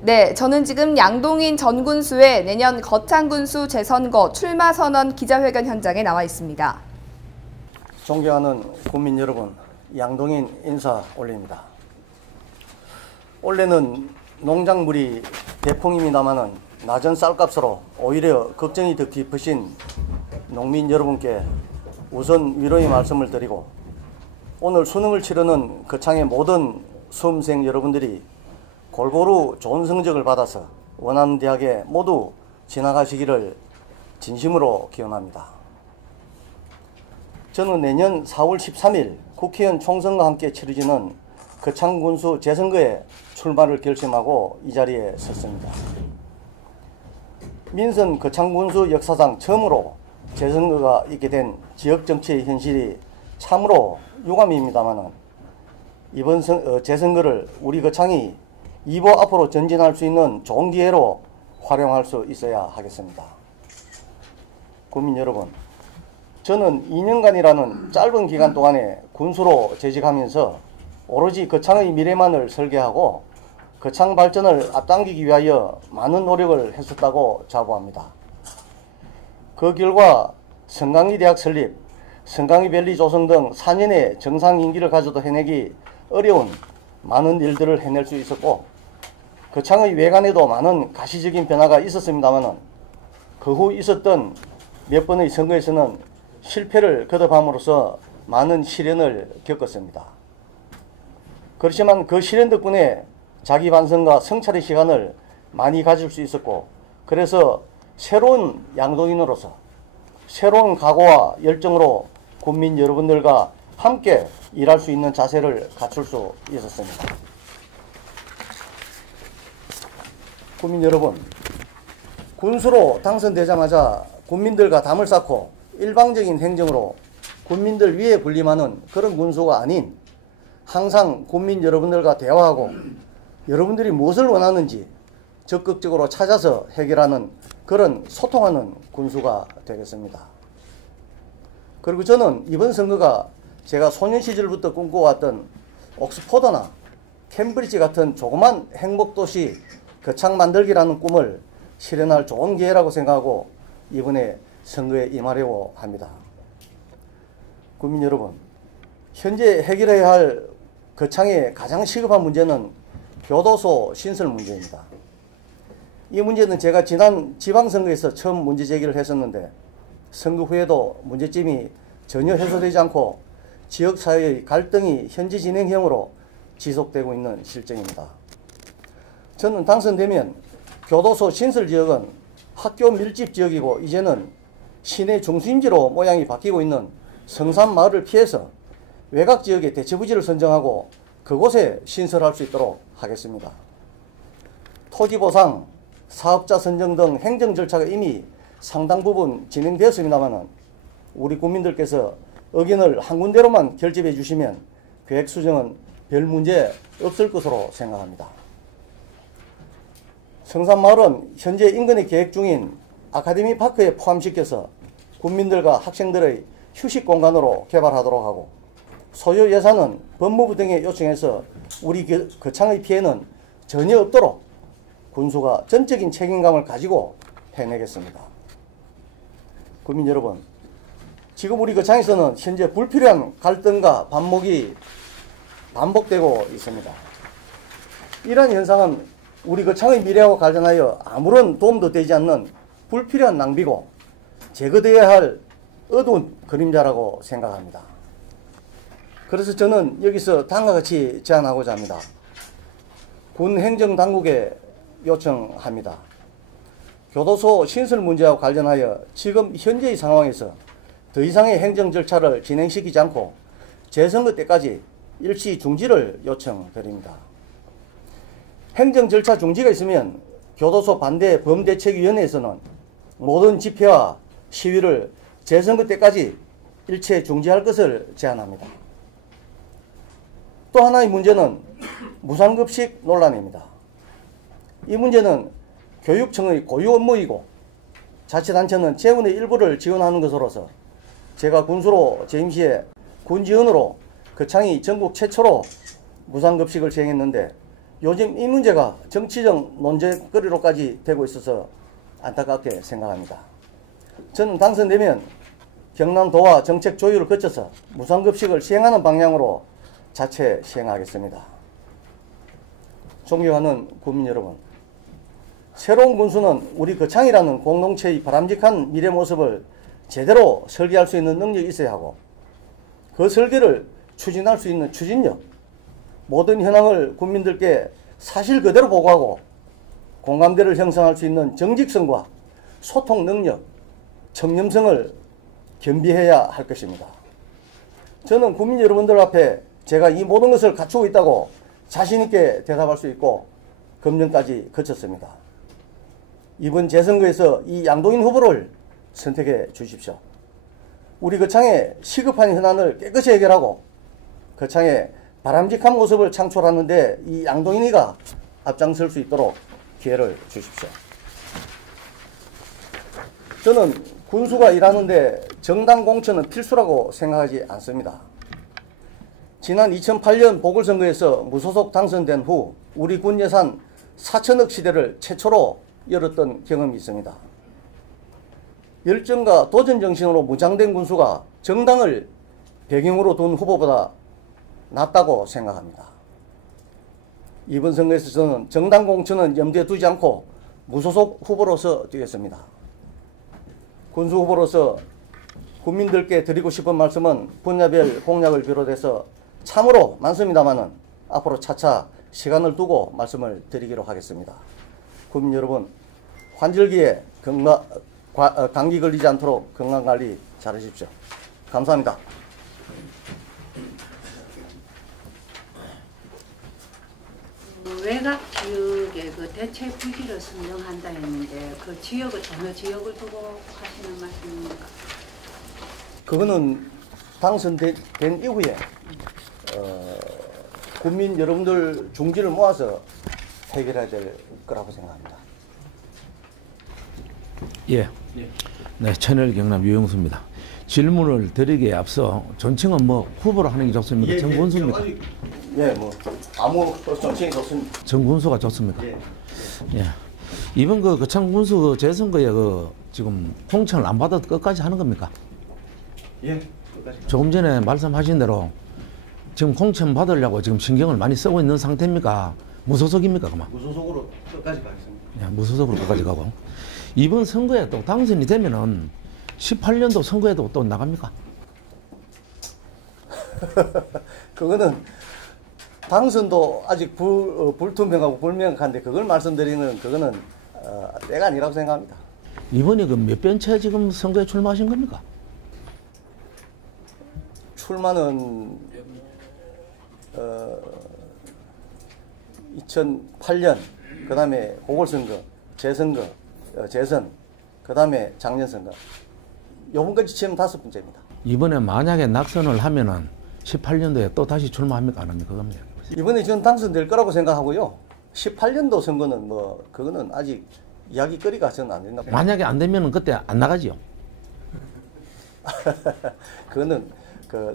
네, 저는 지금 양동인 전 군수의 내년 거창군수 재선거 출마 선언 기자회견 현장에 나와 있습니다. 존경하는 국민 여러분, 양동인 인사 올립니다. 올해는 농작물이 대풍입니다마는 낮은 쌀값으로 오히려 걱정이 더 깊으신 농민 여러분께 우선 위로의 말씀을 드리고, 오늘 수능을 치르는 거창의 모든 수험생 여러분들이 골고루 좋은 성적을 받아서 원하는 대학에 모두 진학하시기를 진심으로 기원합니다. 저는 내년 4월 13일 국회의원 총선과 함께 치러지는 거창군수 재선거에 출마를 결심하고 이 자리에 섰습니다. 민선 거창군수 역사상 처음으로 재선거가 있게 된 지역정치의 현실이 참으로 유감입니다만, 이번 재선거를 우리 거창이 2보 앞으로 전진할 수 있는 좋은 기회로 활용할 수 있어야 하겠습니다. 국민 여러분, 저는 2년간이라는 짧은 기간 동안에 군수로 재직하면서 오로지 거창의 미래만을 설계하고 거창 발전을 앞당기기 위하여 많은 노력을 했었다고 자부합니다. 그 결과 성강리 대학 설립, 성강리밸리 조성 등 4년의 정상 임기를 가져도 해내기 어려운 많은 일들을 해낼 수 있었고, 거창의 외관에도 많은 가시적인 변화가 있었습니다만 그 후 있었던 몇 번의 선거에서는 실패를 거듭함으로써 많은 시련을 겪었습니다. 그렇지만 그 시련 덕분에 자기 반성과 성찰의 시간을 많이 가질 수 있었고, 그래서 새로운 양동인으로서 새로운 각오와 열정으로 국민 여러분들과 함께 일할 수 있는 자세를 갖출 수 있었습니다. 국민 여러분, 군수로 당선되자마자 국민들과 담을 쌓고 일방적인 행정으로 국민들 위에 군림하는 그런 군수가 아닌, 항상 국민 여러분들과 대화하고 여러분들이 무엇을 원하는지 적극적으로 찾아서 해결하는 그런 소통하는 군수가 되겠습니다. 그리고 저는 이번 선거가 제가 소년 시절부터 꿈꿔왔던 옥스퍼드나 캠브리지 같은 조그만 행복도시 거창 만들기라는 꿈을 실현할 좋은 기회라고 생각하고 이번에 선거에 임하려고 합니다. 국민 여러분, 현재 해결해야 할 거창의 가장 시급한 문제는 교도소 신설 문제입니다. 이 문제는 제가 지난 지방선거에서 처음 문제 제기를 했었는데, 선거 후에도 문제점이 전혀 해소되지 않고 지역사회의 갈등이 현지 진행형으로 지속되고 있는 실정입니다. 저는 당선되면 교도소 신설 지역은 학교 밀집 지역이고 이제는 시내 중심지로 모양이 바뀌고 있는 성산마을을 피해서 외곽 지역에 대체부지를 선정하고 그곳에 신설할 수 있도록 하겠습니다. 토지 보상, 사업자 선정 등 행정 절차가 이미 상당 부분 진행되었습니다만 우리 국민들께서 의견을 한 군데로만 결집해 주시면 계획 수정은 별 문제 없을 것으로 생각합니다. 성산마을은 현재 인근에 계획 중인 아카데미 파크에 포함시켜서 국민들과 학생들의 휴식 공간으로 개발하도록 하고, 소요 예산은 법무부 등에 요청해서 우리 거창의 피해는 전혀 없도록 군수가 전적인 책임감을 가지고 해내겠습니다. 국민 여러분, 지금 우리 거창에서는 현재 불필요한 갈등과 반목이 반복되고 있습니다. 이러한 현상은 우리 거창의 미래하고 관련하여 아무런 도움도 되지 않는 불필요한 낭비고 제거되어야 할 어두운 그림자라고 생각합니다. 그래서 저는 여기서 다음과 같이 제안하고자 합니다. 군 행정당국에 요청합니다. 교도소 신설 문제와 관련하여 지금 현재의 상황에서 더 이상의 행정 절차를 진행시키지 않고 재선거 때까지 일시 중지를 요청드립니다. 행정 절차 중지가 있으면 교도소 반대 범대책위원회에서는 모든 집회와 시위를 재선거 때까지 일체 중지할 것을 제안합니다. 또 하나의 문제는 무상급식 논란입니다. 이 문제는 교육청의 고유 업무이고 자치단체는 재원의 일부를 지원하는 것으로서 제가 군수로 재임 시에 군 지원으로 거창이 전국 최초로 무상급식을 시행했는데 요즘 이 문제가 정치적 논쟁거리로까지 되고 있어서 안타깝게 생각합니다. 저는 당선되면 경남도와 정책 조율을 거쳐서 무상급식을 시행하는 방향으로 자체 시행하겠습니다. 존경하는 국민 여러분, 새로운 군수는 우리 거창이라는 공동체의 바람직한 미래 모습을 제대로 설계할 수 있는 능력이 있어야 하고 그 설계를 추진할 수 있는 추진력, 모든 현황을 국민들께 사실 그대로 보고하고 공감대를 형성할 수 있는 정직성과 소통 능력, 청렴성을 겸비해야 할 것입니다. 저는 국민 여러분들 앞에 제가 이 모든 것을 갖추고 있다고 자신있게 대답할 수 있고 검증까지 거쳤습니다. 이번 재선거에서 이 양동인 후보를 선택해 주십시오. 우리 거창의 시급한 현안을 깨끗이 해결하고 거창의 바람직한 모습을 창출하는 데 이 양동인이가 앞장설 수 있도록 기회를 주십시오. 저는 군수가 일하는데 정당 공천은 필수라고 생각하지 않습니다. 지난 2008년 보궐선거에서 무소속 당선된 후 우리 군 예산 4천억 시대를 최초로 열었던 경험이 있습니다. 열정과 도전 정신으로 무장된 군수가 정당을 배경으로 둔 후보보다 낫다고 생각합니다. 이번 선거에서 저는 정당 공천은 염두에 두지 않고 무소속 후보로서 뛰겠습니다. 군수 후보로서 국민들께 드리고 싶은 말씀은 분야별 공약을 비롯해서 참으로 많습니다만은 앞으로 차차 시간을 두고 말씀을 드리기로 하겠습니다. 국민 여러분, 환절기에 감기 걸리지 않도록 건강관리 잘하십시오. 감사합니다. 외곽 지역의 그 대체 부지를 선정한다 했는데 그 지역을 어느 지역을 두고 하시는 말씀입니까? 그거는 당선된 이후에 국민 여러분들 중지를 모아서 해결해야 될 거라고 생각합니다. 예. 네, 채널 경남 유영수입니다. 질문을 드리기에 앞서 존칭은 뭐 후보로 하는 게 좋습니까? 정군수입니까? 예, 뭐 아무 정칭이 좋습니다. 정군수가 좋습니까? 예. 예. 이번 그 거창 군수 재선거에 그 지금 공천을 안 받아도 끝까지 하는 겁니까? 예. 끝까지. 조금 전에 말씀하신 대로 지금 공천 받으려고 지금 신경을 많이 쓰고 있는 상태입니까? 무소속입니까, 그만? 무소속으로 끝까지 가겠습니다. 예, 무소속으로 끝까지 가고. 이번 선거에 또 당선이 되면은 18년도 선거에도 또 나갑니까? 그거는 당선도 아직 불투명하고 불명확한데 그걸 말씀드리는 그거는 때가 아니라고 생각합니다. 이번에 그 몇 번째 지금 선거에 출마하신 겁니까? 출마는 2008년, 그 다음에 보궐선거, 재선거, 재선, 그 다음에 작년 선거. 요번까지 치면 5번째입니다. 이번에 만약에 낙선을 하면은 18년도에 또 다시 출마합니까? 안 합니까? 그겁니다. 이번에 저는 당선될 거라고 생각하고요. 18년도 선거는 뭐 그거는 아직 이야기거리가 저는 안 된다고. 만약에 안 되면은 그때 안 나가지요. 그거는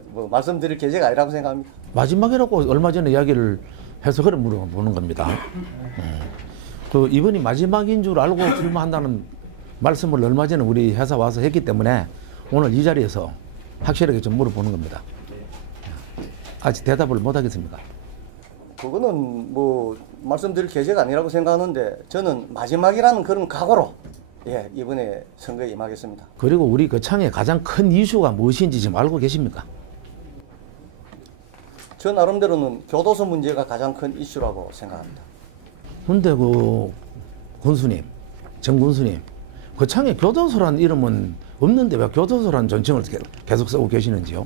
뭐 말씀드릴 계제가 아니라고 생각합니다. 마지막이라고 얼마 전에 이야기를 해서 그래 물어보는 겁니다. 그 이번이 마지막인 줄 알고 출마한다는 말씀을 얼마 전에 우리 회사 와서 했기 때문에 오늘 이 자리에서 확실하게 좀 물어보는 겁니다. 아직 대답을 못 하겠습니까? 그거는 뭐 말씀드릴 계제가 아니라고 생각하는데 저는 마지막이라는 그런 각오로 이번에 선거에 임하겠습니다. 그리고 우리 거창의 가장 큰 이슈가 무엇인지 지금 알고 계십니까? 저 나름대로는 교도소 문제가 가장 큰 이슈라고 생각합니다. 근데 그 군수님, 정군수님, 거창에 교도소란 이름은 없는데 왜 교도소란 존칭을 계속 쓰고 계시는지요?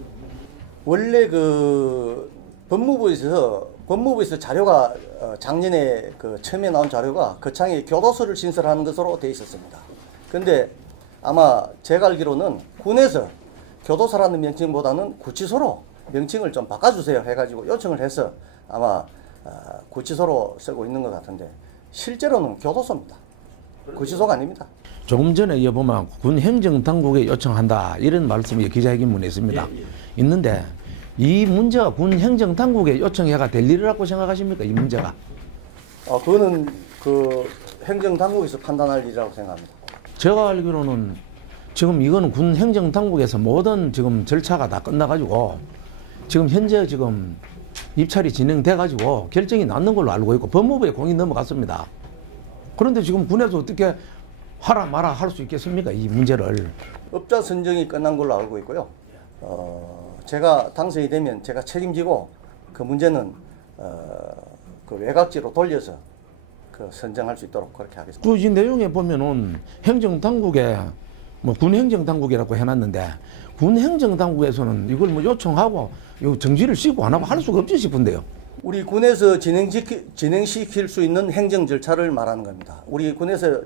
원래 그 법무부에서 자료가 작년에 그 처음에 나온 자료가 거창에 교도소를 신설하는 것으로 되어 있었습니다. 근데 아마 제가 알기로는 군에서 교도소라는 명칭보다는 구치소로 명칭을 좀 바꿔주세요 해가지고 요청을 해서 아마 구치소로 쓰고 있는 것 같은데 실제로는 교도소입니다. 구치소가 아닙니다. 조금 전에 보면 군 행정당국에 요청한다 이런 말씀이 기자회견문에 있습니다. 있는데 이 문제가 군 행정당국에 요청해가 될 일이라고 생각하십니까? 이 문제가. 그거는 그 행정당국에서 판단할 일이라고 생각합니다. 제가 알기로는 지금 이거는 군 행정당국에서 모든 지금 절차가 다 끝나가지고 지금 현재 지금 입찰이 진행돼가지고 결정이 났는 걸로 알고 있고 법무부에 공이 넘어갔습니다. 그런데 지금 군에서 어떻게 하라 마라 할 수 있겠습니까? 이 문제를. 업자 선정이 끝난 걸로 알고 있고요. 제가 당선이 되면 제가 책임지고 그 문제는 그 외곽지로 돌려서 그 선정할 수 있도록 그렇게 하겠습니다. 그 이 내용에 보면은 행정당국에 뭐 군 행정당국이라고 해놨는데 군 행정당국에서는 이걸 뭐 요청하고 이 정지를 敷고 안 하고 할 수가 없지 싶은데요. 우리 군에서 진행시킬 수 있는 행정 절차를 말하는 겁니다. 우리 군에서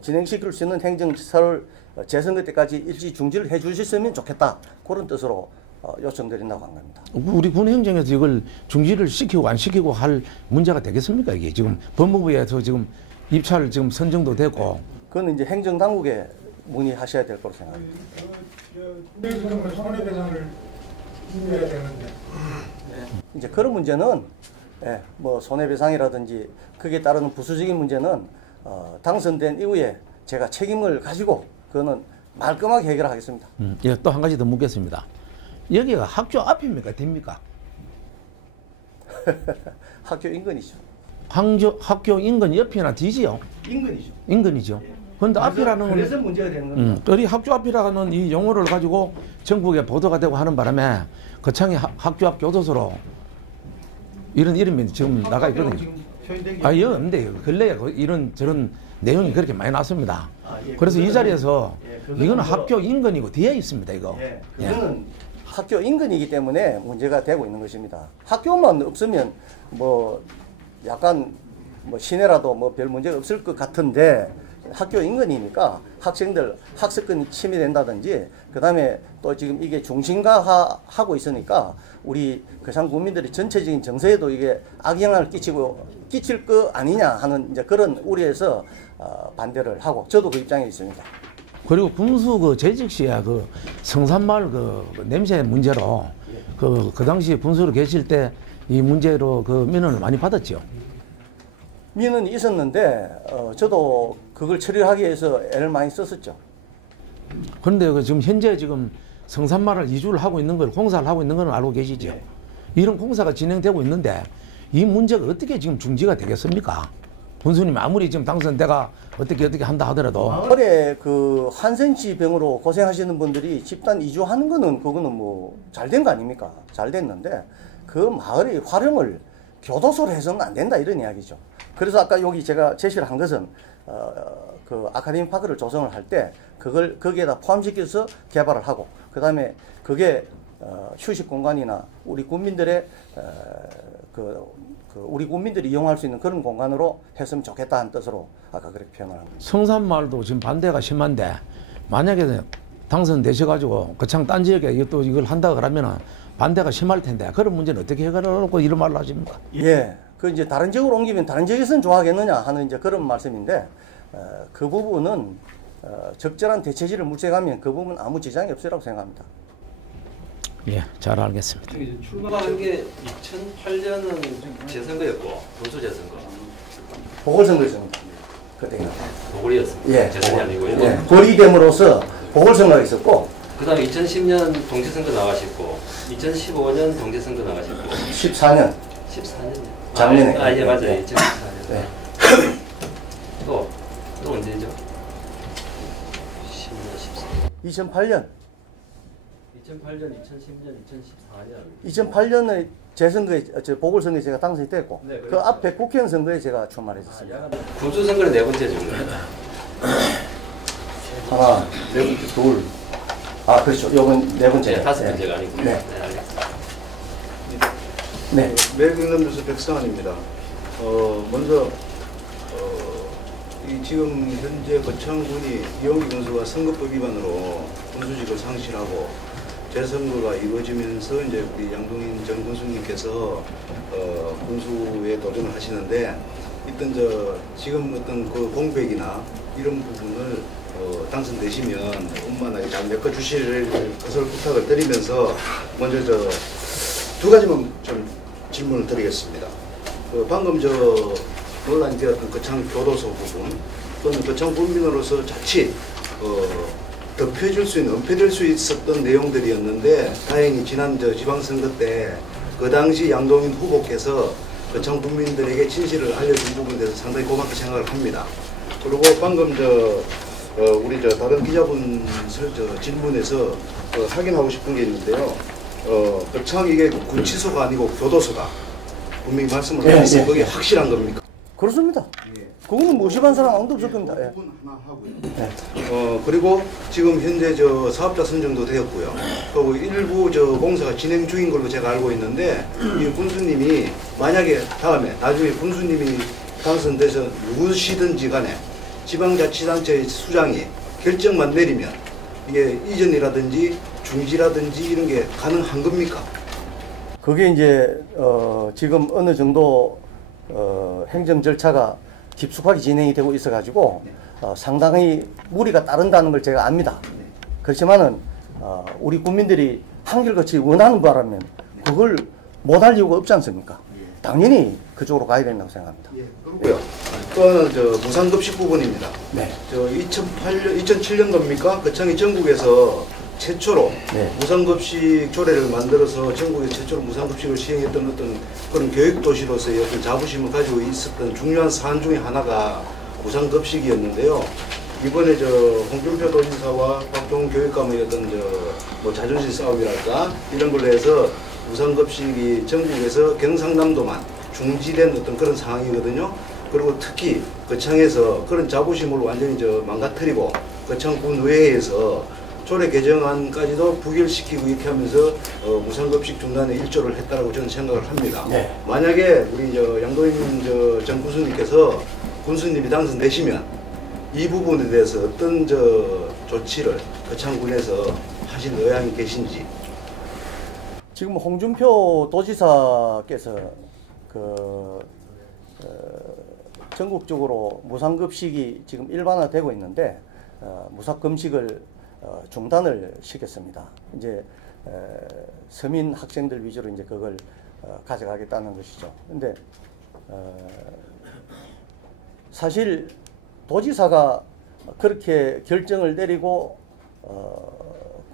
진행시킬 수 있는 행정 절차를 재선거 때까지 일시 중지를 해 주셨으면 좋겠다. 그런 뜻으로 요청드린다고 한 겁니다. 우리 군 행정에서 이걸 중지를 시키고 안 시키고 할 문제가 되겠습니까? 이게 지금 법무부에서 지금 입찰 지금 선정도 되고. 그건 이제 행정당국에 문의하셔야 될 거로 생각합니다. 손해배상을 준비해야 되는데. 이제 그런 문제는 뭐 손해배상이라든지 그게 따르는 부수적인 문제는 당선된 이후에 제가 책임을 가지고 그거는 말끔하게 해결하겠습니다. 예, 또 한 가지 더 묻겠습니다. 여기가 학교 앞입니까? 됩니까? 학교 인근이죠. 학교 인근 옆이나 뒤지요? 인근이죠. 인근이죠. 그런데 앞이라는 건 그래서 문제가 되는 겁니다. 우리 학교 앞이라는 이 용어를 가지고 전국에 보도가 되고 하는 바람에 거창이 학교 앞 교도소로 이런 이름이 지금 나가 있거든요. 아, 예, 없는데 근래에 이런 저런 내용이 그렇게 많이 났습니다. 그래서 이 자리에서 이거는 학교 인근이고 뒤에 있습니다, 이거. 그거는 학교 인근이기 때문에 문제가 되고 있는 것입니다. 학교만 없으면 뭐 약간 뭐 시내라도 뭐 별 문제가 없을 것 같은데 학교 인근이니까 학생들 학습권이 침해된다든지 그다음에 또 지금 이게 중심화하고 있으니까 우리 괴산 국민들의 전체적인 정서에도 이게 악영향을 끼칠 거 아니냐 하는 이제 그런 우려에서 반대를 하고 저도 그 입장에 있습니다. 그리고 군수 그 재직 시에 그 성산마을 그 냄새 문제로 그 당시 군수로 계실 때 이 문제로 그 민원을 많이 받았죠. 민원이 있었는데 저도 그걸 처리하기 위해서 애를 많이 썼었죠. 그런데 그 지금 현재 지금 성산마을 이주를 하고 있는 걸 공사를 하고 있는 건 알고 계시죠? 네. 이런 공사가 진행되고 있는데 이 문제가 어떻게 지금 중지가 되겠습니까? 군수님 아무리 지금 당선돼가 어떻게 한다 하더라도 마을에 그 한센치 병으로 고생하시는 분들이 집단 이주하는 거는 그거는 뭐 잘 된 거 아닙니까? 잘 됐는데 그 마을의 활용을 교도소로 해서는 안 된다 이런 이야기죠. 그래서 아까 여기 제가 제시를 한 것은 그 아카데미 파크를 조성을 할 때 그걸 거기에다 포함시켜서 개발을 하고 그다음에 그게 휴식 공간이나 우리 국민들의 우리 국민들이 이용할 수 있는 그런 공간으로 했으면 좋겠다는 뜻으로 아까 그렇게 표현을 합니다. 성산마을도 지금 반대가 심한데 만약에 당선되셔가지고 거창 딴 지역에 또 이걸 한다 그러면은 반대가 심할 텐데 그런 문제는 어떻게 해결하려고 이런 말을 하십니까? 예, 그 이제 다른 지역으로 옮기면 다른 지역에서는 좋아하겠느냐 하는 이제 그런 말씀인데 그 부분은 적절한 대체지를 물색하면 그 부분은 아무 지장이 없으라고 생각합니다. 예, 잘 알겠습니다. 출마한 게 2008년은 재선거였고 군수 재선거 보궐선거였습니다. 그때가. 보궐이었습니다. 예, 재선이 아니고요. 예, 거리됨으로써 보궐선거가 있었고 그다음에 2010년 동지선거 나가셨고 2015년 동지선거 나가셨고 14년 14년이요. 작년에. 예, 맞아요. 네. 2014년. 네. 또 언제죠? 10년, 14년. 2008년 2008년, 2010년, 2014년. 2008년에 재선거에 보궐선거에 제가 당선이 됐고 네, 그 그렇죠. 앞에 국회의원 선거에 제가 출마를 했었습니다. 군수 선거는 네 번째 정도입니다. 하나, 둘, 그렇죠. 요건 네 번째. 네, 다섯 번째가 아니고. 네. 알겠습니다. 네. 매국인감로서 백상환입니다. 먼저 이 지금 현재 거창군이 이용기 군수가 선거법 위반으로 군수직을 상실하고 재선거가 이루어지면서 이제 우리 양동인 전 군수님께서 군수에 도전을 하시는데 이떤 지금 어떤 그 공백이나 이런 부분을 당선되시면 원만하게 잘 메꿔주실 것을 부탁을 드리면서 먼저 두 가지만 좀 질문을 드리겠습니다. 방금 논란이 되었던 거창 교도소 부분, 또는 거창 군민으로서 자칫 덮여질 수 있는, 은폐될 수 있었던 내용들이었는데, 다행히 지난 지방선거 때 그 당시 양동인 후보께서 거창 국민들에게 진실을 알려준 부분에 대해서 상당히 고맙게 생각을 합니다. 그리고 방금 우리 다른 기자분 질문에서 확인하고 싶은 게 있는데요. 거창 이게 구치소가 아니고 교도소다. 분명히 말씀을 하셨어요. 그게 확실한 겁니까? 그렇습니다. 그거는 무시한 사람 아무도 없을 겁니다. 예. 부분 하나 하고요. 그리고 지금 현재 사업자 선정도 되었고요. 그리고 일부 공사가 진행 중인 걸로 제가 알고 있는데, 이 군수님이 만약에 나중에 군수님이 당선돼서 누구시든지 간에 지방자치단체의 수장이 결정만 내리면 이게 이전이라든지 중지라든지 이런 게 가능한 겁니까? 그게 이제 지금 어느 정도 행정 절차가 깊숙하게 진행이 되고 있어가지고 상당히 무리가 따른다는 걸 제가 압니다. 그렇지만은 우리 국민들이 한결같이 원하는 바라면 그걸 못할 이유가 없지 않습니까? 당연히 그쪽으로 가야 된다고 생각합니다. 예, 그렇고요. 또 하나 무상급식 부분입니다. 네. 2007년도입니까? 거창이 전국에서 최초로 무상급식 조례를 만들어서 전국에 최초로 무상급식을 시행했던 어떤 그런 교육도시로서의 어떤 자부심을 가지고 있었던 중요한 사안 중에 하나가 무상급식이었는데요. 이번에 홍준표 도지사와 박종훈 교육감의 어떤 자존심 싸움이랄까 이런 걸로 해서 무상급식이 전국에서 경상남도만 중지된 어떤 그런 상황이거든요. 그리고 특히 거창에서 그런 자부심을 완전히 망가뜨리고 거창군의회에서 조례 개정안까지도 부결시키고 이렇게 하면서 무상급식 중단에 일조를 했다라고 저는 생각을 합니다. 네. 만약에 우리 양동인 전 군수님께서 군수님이 당선되시면 이 부분에 대해서 어떤 조치를 거창군에서 하실 의향이 계신지. 지금 홍준표 도지사께서 전국적으로 무상급식이 지금 일반화되고 있는데 무상급식을 중단을 시켰습니다. 이제 서민 학생들 위주로 이제 그걸 가져가겠다는 것이죠. 근데 사실 도지사가 그렇게 결정을 내리고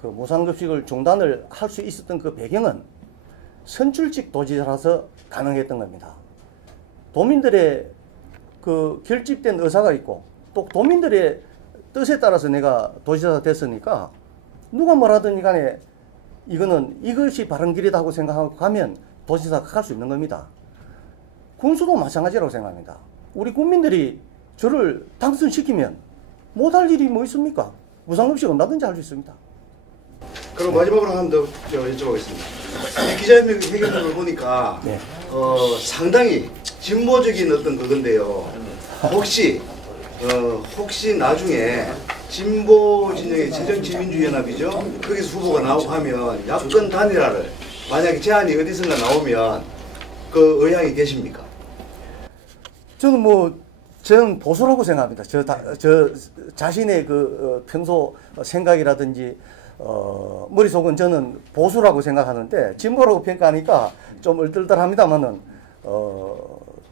그 무상급식을 중단을 할 수 있었던 그 배경은 선출직 도지사라서 가능했던 겁니다. 도민들의 그 결집된 의사가 있고 또 도민들의 뜻에 따라서 내가 도지사가 됐으니까 누가 뭐라든 간에 이것이 바른 길이다 하고 생각하고 가면 도지사가 갈 수 있는 겁니다. 군수도 마찬가지라고 생각합니다. 우리 국민들이 저를 당선시키면 못할 일이 뭐 있습니까? 무상급식 얼마든지 할 수 있습니다. 그럼 마지막으로 하나 더 여쭤보겠습니다. 이 기자회견을 보니까 네. 상당히 진보적인 어떤 그건데요. 혹시 나중에 진보 진영의 새정치민주연합이죠. 거기서 후보가 나오고 하면 야권 단일화를 만약에 제안이 어디선가 나오면 그 의향이 계십니까? 저는 보수라고 생각합니다. 저 자신의 평소 생각이라든지 머릿속은 저는 보수라고 생각하는데 진보라고 평가하니까 좀 얼떨떨합니다만은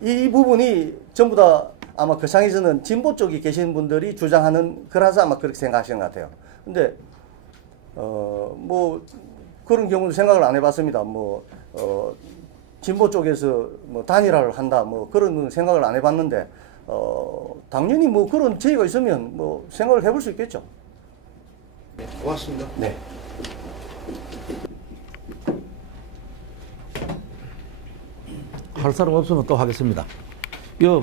이 부분이 전부 다 아마 거창에서는 진보 쪽에 계신 분들이 주장하는 거라서 아마 그렇게 생각하시는 것 같아요. 근데 그런 경우도 생각을 안 해봤습니다. 진보 쪽에서 단일화를 한다 그런 생각을 안 해봤는데 당연히 그런 제의가 있으면 생각을 해볼 수 있겠죠. 고맙습니다. 네. 할 사람 없으면 또 하겠습니다. 그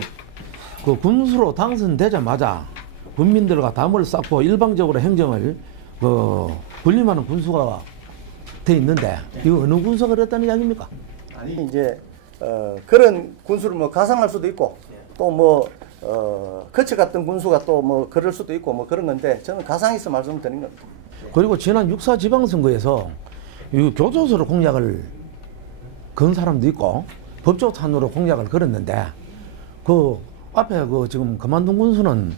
군수로 당선되자마자 군민들과 담을 쌓고 일방적으로 행정을 군림하는 군수가 돼 있는데 이거 어느 군수가 그랬다는 이야기입니까? 아니 이제 그런 군수를 가상할 수도 있고 또 거쳐갔던 군수가 또 그럴 수도 있고 그런 건데 저는 가상해서 말씀드린 겁니다. 그리고 지난 6.4 지방선거에서 이 교도소로 공약을 건 사람도 있고 법조탄으로 공약을 걸었는데 그 앞에 지금 그만둔 군수는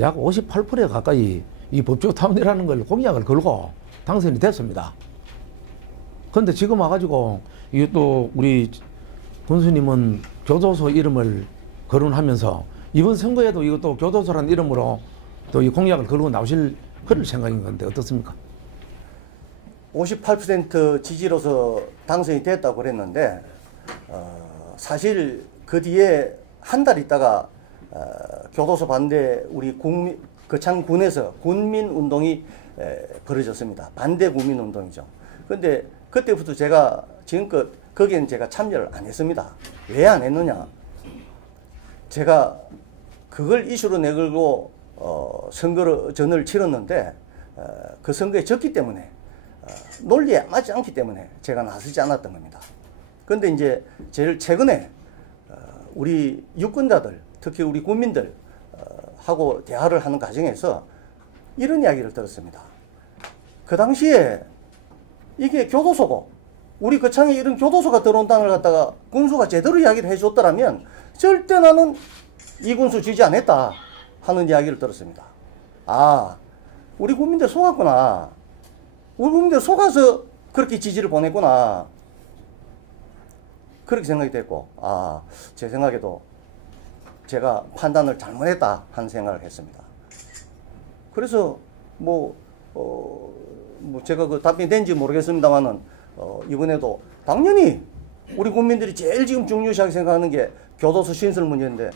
약 58%에 가까이 이 법조타운이라는 걸 공약을 걸고 당선이 됐습니다. 근데 지금 와가지고 이게 또 우리 군수님은 교도소 이름을 거론하면서 이번 선거에도 이것도 교도소라는 이름으로 또 이 공약을 걸고 나오실 그럴 생각인 건데 어떻습니까? 58% 지지로서 당선이 됐다고 그랬는데 사실 그 뒤에 한 달 있다가 교도소 반대 우리 거창군에서 군민운동이 벌어졌습니다. 반대 국민운동이죠. 근데 그때부터 제가 지금껏 거기에는 제가 참여를 안 했습니다. 왜 안 했느냐? 제가 그걸 이슈로 내걸고 선거전을 치렀는데 그 선거에 졌기 때문에 논리에 맞지 않기 때문에 제가 나서지 않았던 겁니다. 그런데 이제 제일 최근에 우리 유권자들, 특히 우리 국민들 하고 대화를 하는 과정에서 이런 이야기를 들었습니다. 그 당시에 이게 교도소고 우리 거창에 이런 교도소가 들어온다는 걸 갖다가 군수가 제대로 이야기를 해줬더라면 절대 나는 이 군수 지지 안 했다 하는 이야기를 들었습니다. 아, 우리 국민들 속았구나. 우리 국민들 속아서 그렇게 지지를 보냈구나. 그렇게 생각이 됐고, 아, 제 생각에도 제가 판단을 잘못했다 하는 생각을 했습니다. 그래서 제가 그 답변이 된지 모르겠습니다만은 이번에도 당연히 우리 국민들이 제일 지금 중요시하게 생각하는 게 교도소 신설 문제인데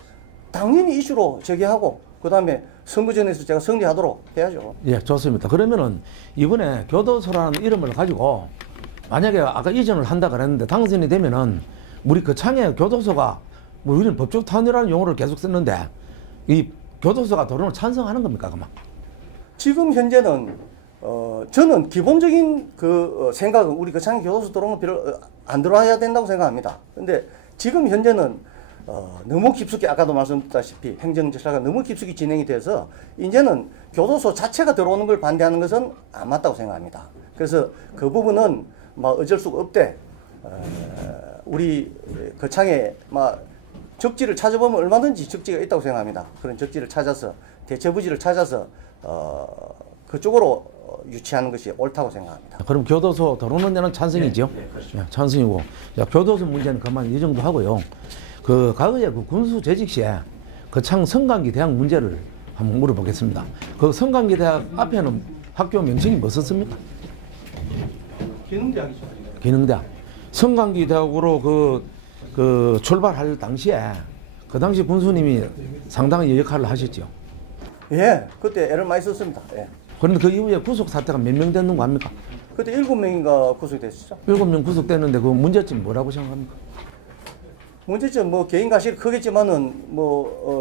당연히 이슈로 제기하고 그 다음에 선거전에서 제가 승리하도록 해야죠. 예, 좋습니다. 그러면은 이번에 교도소라는 이름을 가지고 만약에 아까 이전을 한다 그랬는데 당선이 되면은 우리 거창에 교도소가 우리는 법적 탄원이라는 용어를 계속 썼는데 이 교도소가 들어오는 찬성하는 겁니까, 그만? 지금 현재는 저는 기본적인 그 생각은 우리 거창에 교도소 들어오는 필요 안 들어와야 된다고 생각합니다. 근데 지금 현재는 너무 깊숙이 아까도 말씀드렸다시피 행정 절차가 너무 깊숙이 진행이 돼서 이제는 교도소 자체가 들어오는 걸 반대하는 것은 안 맞다고 생각합니다. 그래서 그 부분은 어쩔 수가 없대. 우리 거창에 적지를 찾아보면 얼마든지 적지가 있다고 생각합니다. 그런 적지를 찾아서 대처부지를 찾아서 그쪽으로 유치하는 것이 옳다고 생각합니다. 그럼 교도소 들어오는 데는 찬성이죠? 네, 그렇죠. 네, 찬성이고. 야, 교도소 문제는 그만 이 정도 하고요. 그 과거에 그 군수 재직 시에 거창 성강기 대학 문제를 한번 물어보겠습니다. 그 성강기 대학 앞에는 학교 명칭이 뭐였습니까? 기능대학이죠. 기능대학. 성강기 대학으로 그 출발할 당시에 그 당시 군수님이 상당히 역할을 하셨죠. 예, 그때 애를 많이 썼습니다. 예. 그런데 그 이후에 구속 사태가 몇 명 됐는 거 압니까? 그때 7명인가 구속이 됐었죠. 7명 구속됐는데 그 문제점 뭐라고 생각합니까? 문제점 개인 가실이 크겠지만은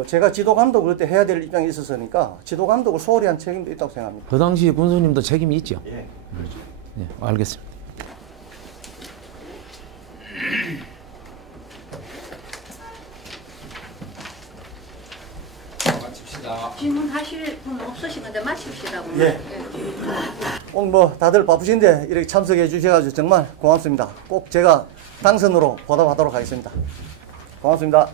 제가 지도 감독을 그때 해야 될 입장에 있었으니까 지도 감독을 소홀히 한 책임도 있다고 생각합니다. 그 당시 군수님도 책임이 있죠. 예. 그렇죠. 예, 알겠습니다. 질문하실 분 없으시는데 마칩시다. 예. 오늘 다들 바쁘신데 이렇게 참석해 주셔가지고 정말 고맙습니다. 꼭 제가 당선으로 보답하도록 하겠습니다. 고맙습니다.